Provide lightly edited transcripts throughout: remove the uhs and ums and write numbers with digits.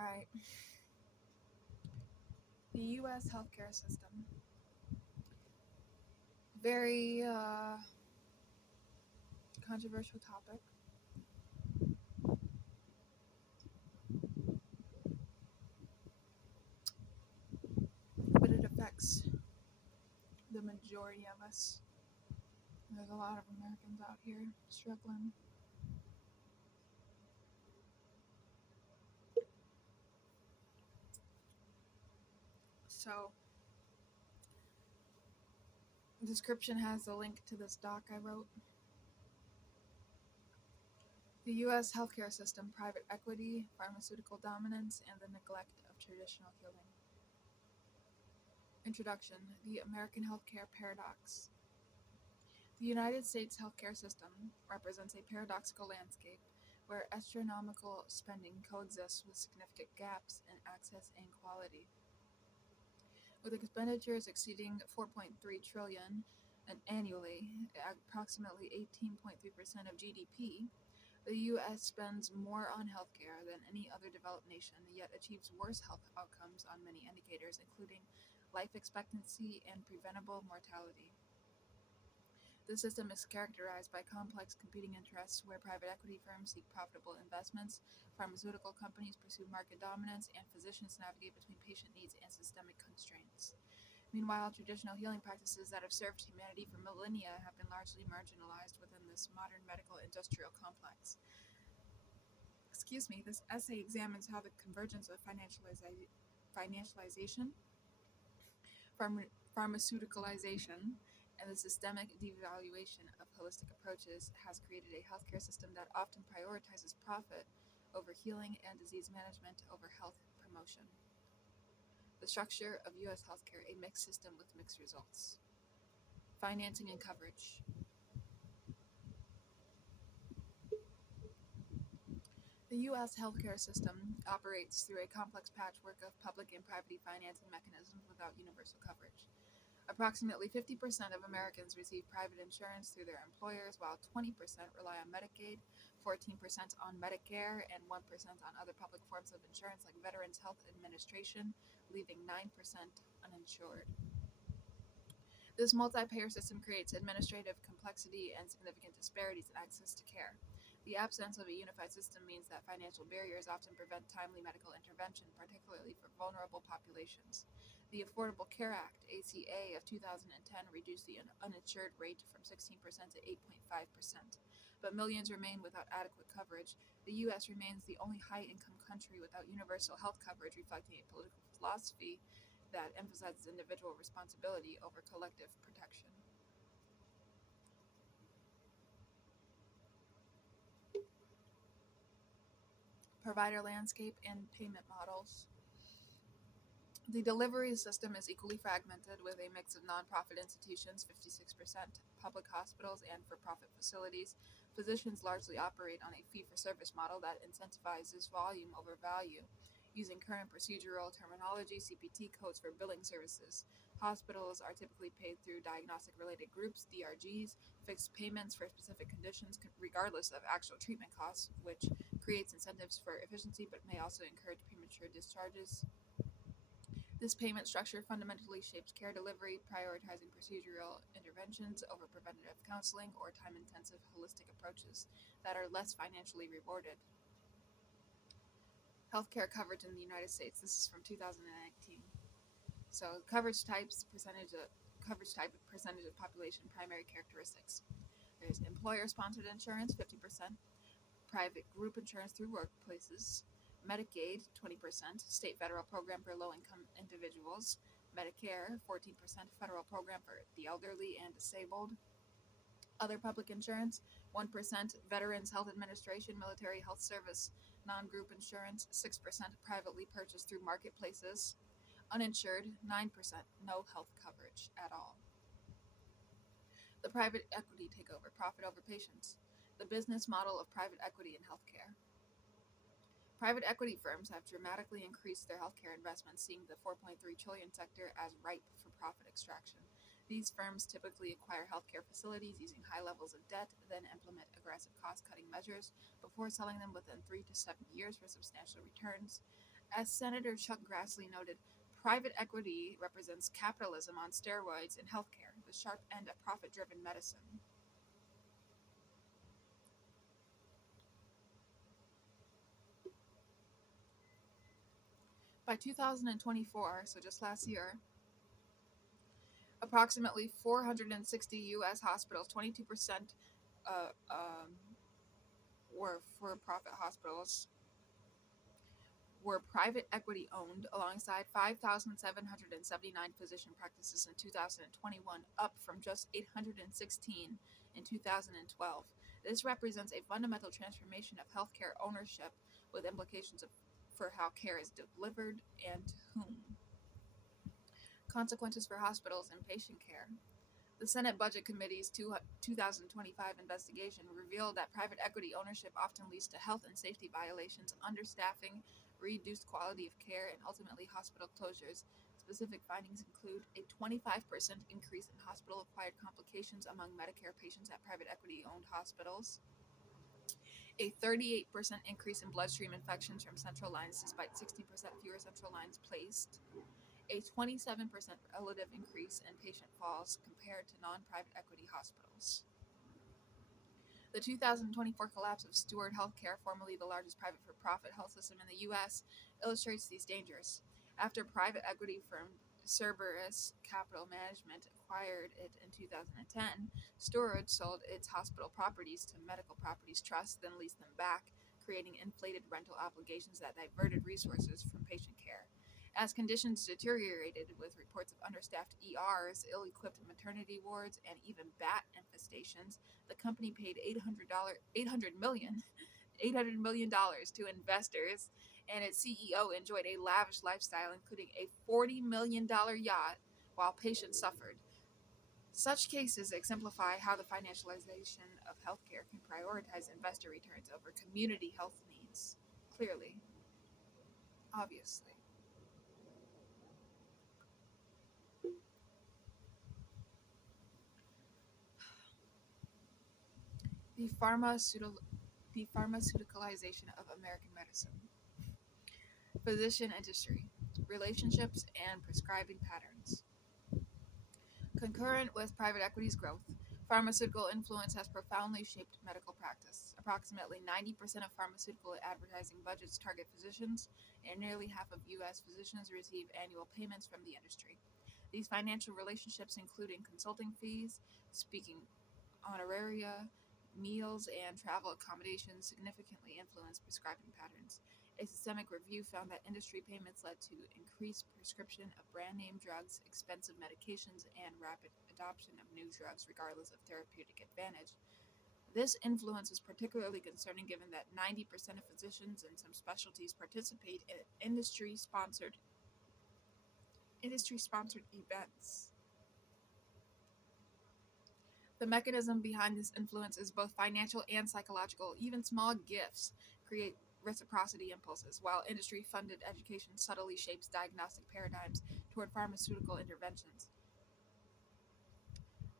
All right. The U.S. healthcare system. Very controversial topic, but it affects the majority of us. There's a lot of Americans out here struggling. So, the description has a link to this doc I wrote. The U.S. healthcare system, private equity, pharmaceutical dominance, and the neglect of traditional healing. Introduction. The American healthcare paradox. The United States healthcare system represents a paradoxical landscape where astronomical spending coexists with significant gaps in access and quality. With expenditures exceeding 4.3 trillion annually, approximately 18.3% of GDP, the US spends more on healthcare than any other developed nation, yet achieves worse health outcomes on many indicators, including life expectancy and preventable mortality. The system is characterized by complex competing interests where private equity firms seek profitable investments, pharmaceutical companies pursue market dominance, and physicians navigate between patient needs and systemic constraints. Meanwhile, traditional healing practices that have served humanity for millennia have been largely marginalized within this modern medical industrial complex. This essay examines how the convergence of financialization, pharmaceuticalization, and the systemic devaluation of holistic approaches has created a healthcare system that often prioritizes profit over healing and disease management over health promotion. The structure of U.S. healthcare, a mixed system with mixed results. Financing and coverage. The U.S. healthcare system operates through a complex patchwork of public and private financing mechanisms without universal coverage. Approximately 50% of Americans receive private insurance through their employers, while 20% rely on Medicaid, 14% on Medicare, and 1% on other public forms of insurance like Veterans Health Administration, leaving 9% uninsured. This multi-payer system creates administrative complexity and significant disparities in access to care. The absence of a unified system means that financial barriers often prevent timely medical intervention, particularly for vulnerable populations. The Affordable Care Act, ACA, of 2010 reduced the uninsured rate from 16% to 8.5%, but millions remain without adequate coverage. The U.S. remains the only high-income country without universal health coverage, reflecting a political philosophy that emphasizes individual responsibility over collective protection. Provider landscape and payment models. The delivery system is equally fragmented with a mix of nonprofit institutions, 56%, public hospitals, and for profit facilities. Physicians largely operate on a fee for service model that incentivizes volume over value, using current procedural terminology, CPT codes for billing services. Hospitals are typically paid through diagnostic related groups, DRGs, fixed payments for specific conditions, regardless of actual treatment costs, which creates incentives for efficiency but may also encourage premature discharges. This payment structure fundamentally shapes care delivery, prioritizing procedural interventions over preventative counseling or time intensive holistic approaches that are less financially rewarded. Healthcare coverage in the United States. This is from 2019. So, coverage type, percentage of population, primary characteristics. There's employer sponsored insurance, 50%, private group insurance through workplaces, Medicaid, 20%, state federal program for low income individuals, Medicare, 14%, federal program for the elderly and disabled, other public insurance, 1%, Veterans Health Administration, Military Health Service, non group insurance, 6%, privately purchased through marketplaces, uninsured, 9%, no health coverage at all. The private equity takeover, profit over patients, the business model of private equity in healthcare. Private equity firms have dramatically increased their healthcare investments, seeing the 4.3 trillion sector as ripe for profit extraction. These firms typically acquire healthcare facilities using high levels of debt, then implement aggressive cost-cutting measures before selling them within 3 to 7 years for substantial returns. As Senator Chuck Grassley noted, private equity represents capitalism on steroids in healthcare, the sharp end of profit driven medicine. By 2024, so just last year, approximately 460 U.S. hospitals, 22% uh, um, were for profit hospitals, were private equity owned, alongside 5,779 physician practices in 2021, up from just 816 in 2012. This represents a fundamental transformation of healthcare ownership with implications for how care is delivered and to whom. Consequences for hospitals and patient care. The Senate Budget Committee's 2025 investigation revealed that private equity ownership often leads to health and safety violations, understaffing, reduced quality of care, and ultimately hospital closures. Specific findings include a 25% increase in hospital acquired complications among Medicare patients at private equity owned hospitals, a 38% increase in bloodstream infections from central lines despite 60% fewer central lines placed, a 27% relative increase in patient falls compared to non private equity hospitals. The 2024 collapse of Steward Healthcare, formerly the largest private for profit health system in the U.S., illustrates these dangers. After private equity firm Cerberus Capital Management acquired it in 2010, Steward sold its hospital properties to Medical Properties Trust, then leased them back, creating inflated rental obligations that diverted resources from patient care. As conditions deteriorated with reports of understaffed ERs, ill equipped maternity wards, and even bat infestations, the company paid $800 million to investors, and its CEO enjoyed a lavish lifestyle, including a $40 million yacht, while patients suffered. Such cases exemplify how the financialization of healthcare can prioritize investor returns over community health needs. Clearly, obviously. The, the pharmaceuticalization of American medicine. Physician industry, relationships, and prescribing patterns. Concurrent with private equity's growth, pharmaceutical influence has profoundly shaped medical practice. Approximately 90% of pharmaceutical advertising budgets target physicians, and nearly half of U.S. physicians receive annual payments from the industry. These financial relationships, including consulting fees, speaking honoraria, meals, and travel accommodations, significantly influence prescribing patterns. A systemic review found that industry payments led to increased prescription of brand name drugs, expensive medications, and rapid adoption of new drugs, regardless of therapeutic advantage. This influence is particularly concerning given that 90% of physicians in some specialties participate in industry sponsored events. The mechanism behind this influence is both financial and psychological. Even small gifts create reciprocity impulses, while industry funded education subtly shapes diagnostic paradigms toward pharmaceutical interventions.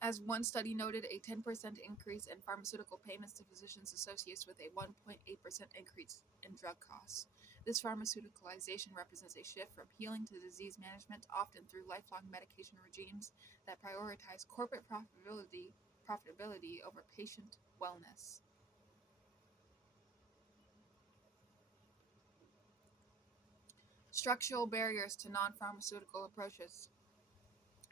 As one study noted, a 10% increase in pharmaceutical payments to physicians associates with a 1.8% increase in drug costs. This pharmaceuticalization represents a shift from healing to disease management, often through lifelong medication regimes that prioritize corporate profitability over patient wellness. Structural barriers to non pharmaceutical approaches.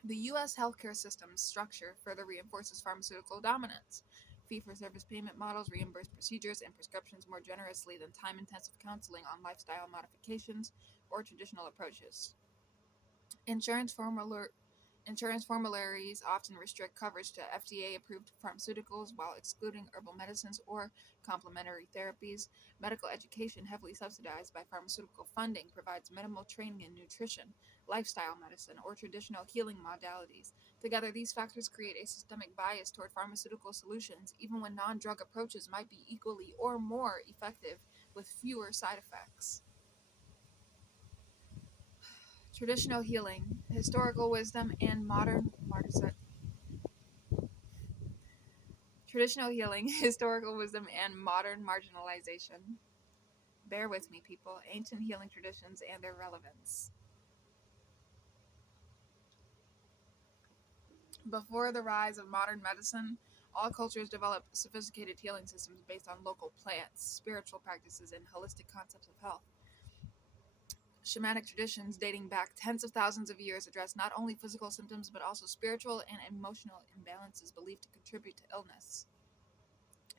The U.S. healthcare system's structure further reinforces pharmaceutical dominance. Fee for service payment models reimburse procedures and prescriptions more generously than time intensive counseling on lifestyle modifications or traditional approaches. Insurance formula Insurance formularies often restrict coverage to FDA-approved pharmaceuticals while excluding herbal medicines or complementary therapies. Medical education, heavily subsidized by pharmaceutical funding, provides minimal training in nutrition, lifestyle medicine, or traditional healing modalities. Together, these factors create a systemic bias toward pharmaceutical solutions, even when non-drug approaches might be equally or more effective with fewer side effects. Traditional healing, historical wisdom, and modern traditional healing, historical wisdom, and modern marginalization. Bear with me, people. Ancient healing traditions and their relevance. Before the rise of modern medicine, all cultures developed sophisticated healing systems based on local plants, spiritual practices, and holistic concepts of health. Shamanic traditions dating back tens of thousands of years address not only physical symptoms but also spiritual and emotional imbalances believed to contribute to illness.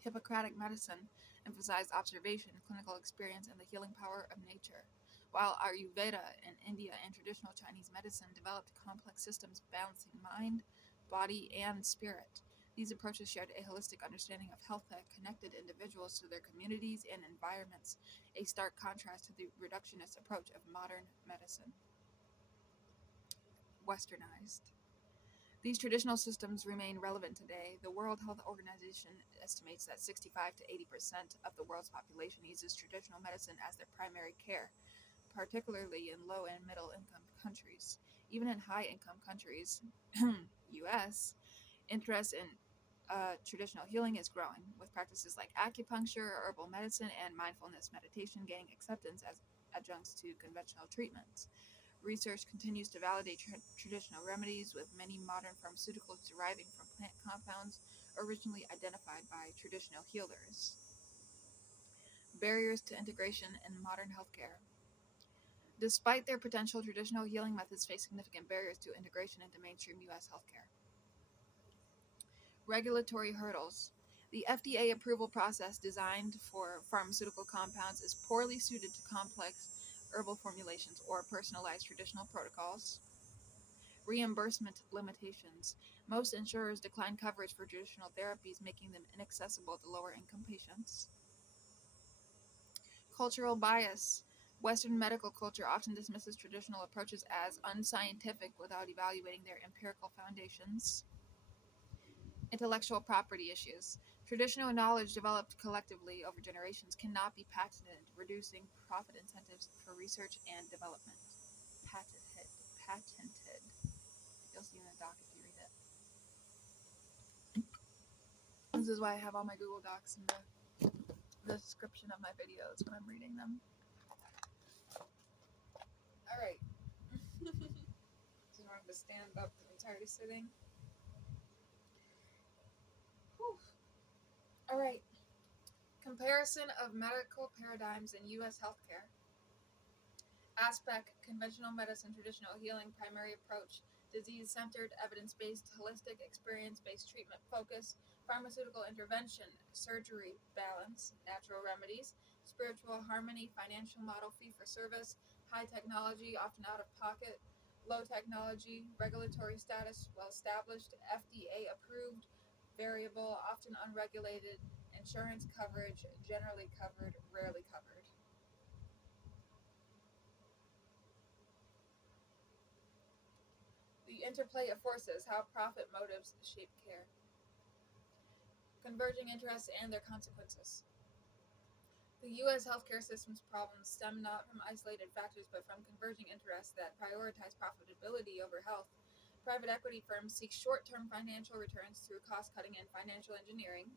Hippocratic medicine emphasized observation, clinical experience, and the healing power of nature, while Ayurveda in India and traditional Chinese medicine developed complex systems balancing mind, body, and spirit. These approaches shared a holistic understanding of health that connected individuals to their communities and environments, a stark contrast to the reductionist approach of modern medicine. Westernized. These traditional systems remain relevant today. The World Health Organization estimates that 65 to 80% of the world's population uses traditional medicine as their primary care, particularly in low and middle income countries. Even in high income countries, US, interest in traditional healing is growing, with practices like acupuncture, herbal medicine, and mindfulness meditation gaining acceptance as adjuncts to conventional treatments. Research continues to validate traditional remedies, with many modern pharmaceuticals deriving from plant compounds originally identified by traditional healers. Barriers to integration in modern healthcare. Despite their potential, traditional healing methods face significant barriers to integration into mainstream U.S. healthcare. Regulatory hurdles. The FDA approval process designed for pharmaceutical compounds is poorly suited to complex herbal formulations or personalized traditional protocols. Reimbursement limitations. Most insurers decline coverage for traditional therapies, making them inaccessible to lower income patients. Cultural bias. Western medical culture often dismisses traditional approaches as unscientific without evaluating their empirical foundations. Intellectual property issues. Traditional knowledge developed collectively over generations cannot be patented, reducing profit incentives for research and development. Patented. Patented. You'll see in the doc if you read it. This is why I have all my Google Docs in the description of my videos when I'm reading them. Alright. Just wanted to stand up because I'm tired of sitting. Alright. Comparison of medical paradigms in U.S. healthcare. Aspect, conventional medicine, traditional healing, primary approach, disease-centered, evidence-based, holistic, experience-based treatment focus, pharmaceutical intervention, surgery, balance, natural remedies, spiritual harmony, financial model, fee-for-service, high technology, often out-of-pocket, low technology, regulatory status, well-established, FDA approved, variable, often unregulated, insurance coverage, generally covered, rarely covered. The interplay of forces, how profit motives shape care. Converging interests and their consequences. The U.S. healthcare system's problems stem not from isolated factors but from converging interests that prioritize profitability over health. Private equity firms seek short-term financial returns through cost-cutting and financial engineering.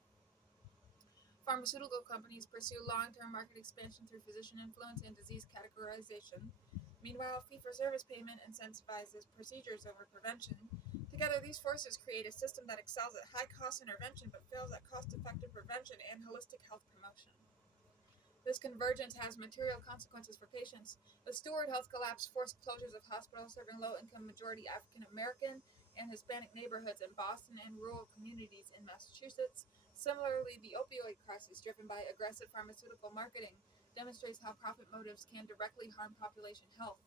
Pharmaceutical companies pursue long-term market expansion through physician influence and disease categorization. Meanwhile, fee-for-service payment incentivizes procedures over prevention. Together, these forces create a system that excels at high-cost intervention but fails at cost-effective prevention and holistic health promotion. This convergence has material consequences for patients. The Steward Health collapse forced closures of hospitals serving low-income majority African American and Hispanic neighborhoods in Boston and rural communities in Massachusetts. Similarly, the opioid crisis, driven by aggressive pharmaceutical marketing, demonstrates how profit motives can directly harm population health.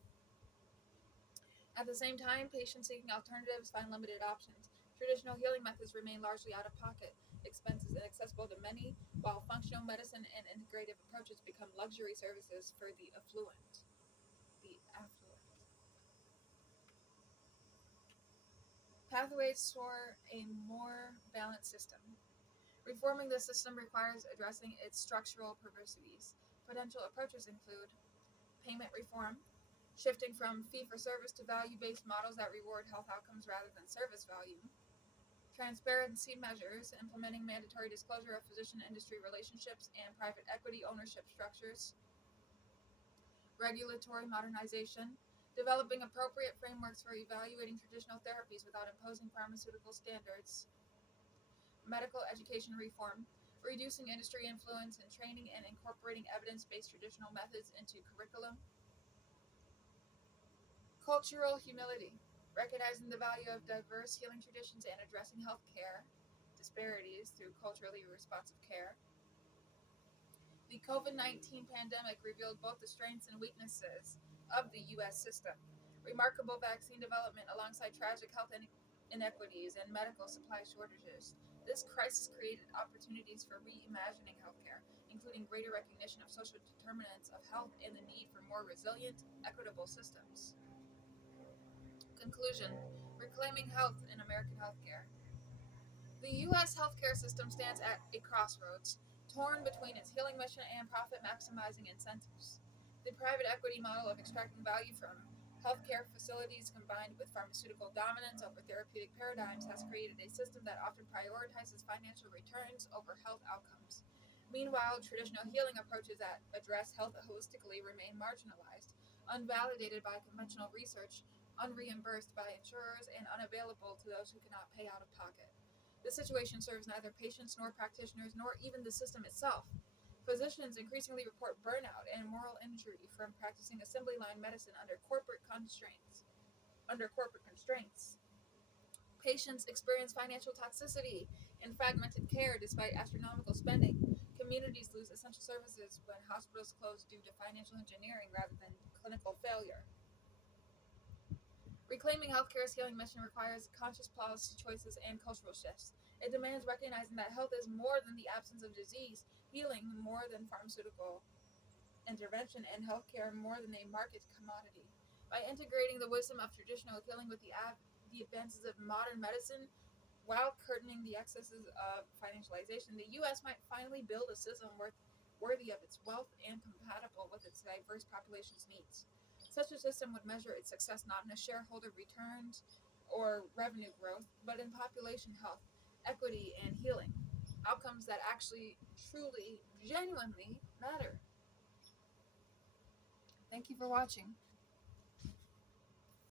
At the same time, patients seeking alternatives find limited options. Traditional healing methods remain largely out of pocket, expenses inaccessible to many, while functional medicine and integrative approaches become luxury services for the affluent. The affluent. Pathways for a more balanced system. Reforming the system requires addressing its structural perversities. Potential approaches include payment reform, shifting from fee-for-service to value-based models that reward health outcomes rather than service value. Transparency measures, implementing mandatory disclosure of physician-industry relationships and private equity ownership structures. regulatory modernization, developing appropriate frameworks for evaluating traditional therapies without imposing pharmaceutical standards, medical education reform, reducing industry influence in training and incorporating evidence based traditional methods into curriculum, cultural humility, recognizing the value of diverse healing traditions and addressing healthcare disparities through culturally responsive care. The COVID 19 pandemic revealed both the strengths and weaknesses of the U.S. system. Remarkable vaccine development alongside tragic health inequities and medical supply shortages. This crisis created opportunities for reimagining healthcare, including greater recognition of social determinants of health and the need for more resilient, equitable systems. Conclusion: Reclaiming health in American healthcare. The U.S. healthcare system stands at a crossroads, torn between its healing mission and profit maximizing incentives. The private equity model of extracting value from healthcare facilities combined with pharmaceutical dominance over therapeutic paradigms has created a system that often prioritizes financial returns over health outcomes. Meanwhile, traditional healing approaches that address health holistically remain marginalized, unvalidated by conventional research, unreimbursed by insurers, and unavailable to those who cannot pay out of pocket. The situation serves neither patients nor practitioners nor even the system itself. Physicians increasingly report burnout and moral injury from practicing assembly line medicine under corporate constraints. Patients experience financial toxicity and fragmented care despite astronomical spending. Communities lose essential services when hospitals close due to financial engineering rather than clinical failure. Reclaiming healthcare's healing mission requires conscious policy choices and cultural shifts. It demands recognizing that health is more than the absence of disease, healing more than pharmaceutical intervention, and healthcare more than a market commodity. By integrating the wisdom of traditional healing with the advances of modern medicine, while curtaining the excesses of financialization, the U.S. might finally build a system worthy of its wealth and compatible with its diverse population's needs. Such a system would measure its success not in a shareholder returns or revenue growth, but in population health, equity, and healing. Outcomes that actually, truly, genuinely matter. Thank you for watching.